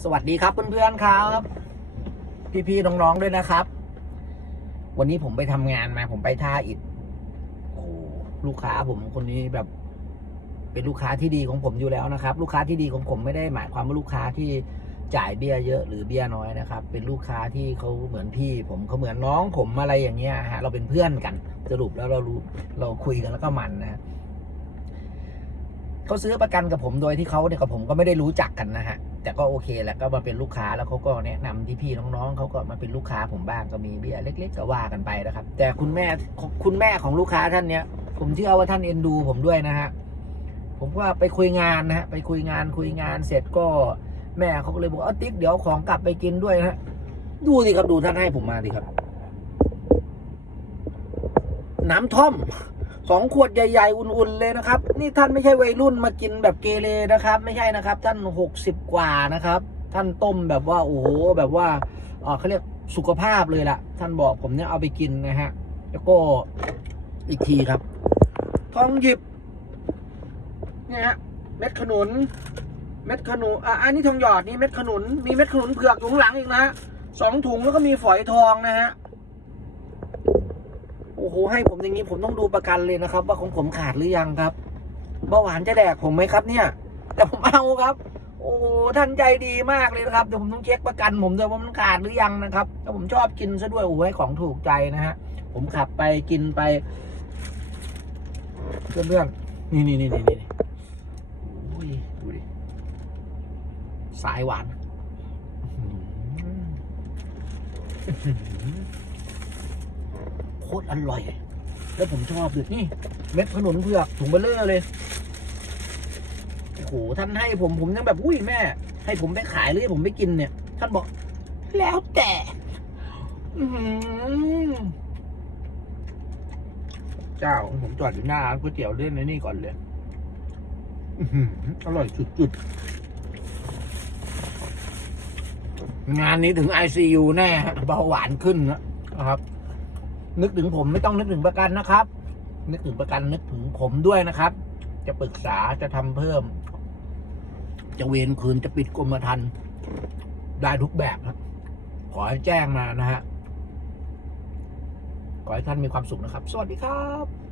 สวัสดีครับเพื่อนๆครับ พี่ๆน้องๆด้วยนะครับ วันนี้ผมไปทำงานมา ผมไปท่าอิฐโอ้ลูกค้าผมคนนี้แบบ เป็นลูกค้าที่ดีของผมอยู่แล้วนะครับ ลูกค้าที่ดีของผมไม่ได้หมายความว่าลูกค้าที่จ่ายเบี้ยเยอะหรือเบี้ยน้อยนะครับ เป็นลูกค้าที่เขาเหมือนพี่ ผมเขาเหมือนน้องผมอะไรอย่างเงี้ยฮะเราเป็นเพื่อนกัน สรุปแล้วเรารู้เราคุยกันแล้วก็มันนะเขาซื้อประกันกับผมโดยที่เขาเนี่ยกับผมก็ไม่ได้รู้จักกันนะฮะ แต่ก็โอเคแหละก็มาเป็นลูกค้าแล้วเขาก็แนะนำที่พี่น้องๆเขาก็มาเป็นลูกค้าผมบ้างก็มีเบี้ยเล็ก ๆ ก็ว่ากันไปนะครับ แต่คุณแม่คุณแม่ของลูกค้าท่านเนี้ยผมเชื่อว่าท่านเอ็นดูผมด้วยนะฮะผมว่าไปคุยงานนะฮะไปคุยงานคุยงานเสร็จก็แม่เขาก็เลยบอกเอาติ๊กเดี๋ยวของกลับไปกินด้วยนะฮะดูสิครับดูท่านให้ผมมาดิครับ น้ำท่อม สองขวดใหญ่ๆ อุ่นๆเลยนะครับ นี่ท่านไม่ใช่วัยรุ่นมากินแบบเกเรนะครับ ไม่ใช่นะครับ ท่านหกสิบกว่านะครับ ท่านต้มแบบว่าโอ้โหแบบว่าเอ่อเขาเรียกสุขภาพเลยล่ะ ท่านบอกผมเนี่ยเอาไปกินนะฮะ แล้วก็อีกทีครับ ทองหยิบเนี่ยฮะเม็ดขนุน เม็ดขนุนอะอันนี้ทองหยอดนี่เม็ดขนุน มีเม็ดขนุนเผือกอยู่ข้างหลังอีกนะฮะสองถุงแล้วก็มีฝอยทองนะฮะ โอ้โหให้ผมอย่างนี้ผมต้องดูประกันเลยนะครับ ว่าของผมขาดหรือยังครับเบาหวานจะแดกผมไหมครับ เนี่ย แต่ผมเอาครับ โอ้ท่านใจดีมากเลยนะครับเดี๋ยวผมต้องเช็คประกัน ผมด้วยว่ามันขาดหรือยังนะครับแต่ผมชอบกินซะด้วยโอ้ให้ของถูกใจนะฮะผมขับไปกินไปเพื่อนๆนี่นี่นี่นี่นี่โอ้ยดูดิสายหวาน ตรอร่อย แล้วผมชอบเลยนี่ เม็ดขนุนเผือกถุงเบลเลอร์เลยโอ้โหท่านให้ผมผมยังแบบอุ้ยแม่ ให้ผมไปขายหรือให้ผมไปกินเนี่ย ท่านบอก แล้วแต่เจ้าผมจอดอยู่หน้าร้านก๋วยเตี๋ยวเล่นในนี่ก่อนเลยอร่อยสุดๆ งานนี้ถึง ICU แน่เบาหวานขึ้นนะครับ นึกถึงผมไม่ต้องนึกถึงประกันนะครับ นึกถึงประกันนึกถึงผมด้วยนะครับ จะปรึกษาจะทำเพิ่ม จะเวนคืนจะปิดกรมธรรม์ได้ทุกแบบครับ ขอให้แจ้งมานะฮะขอให้ท่านมีความสุขนะครับ สวัสดีครับ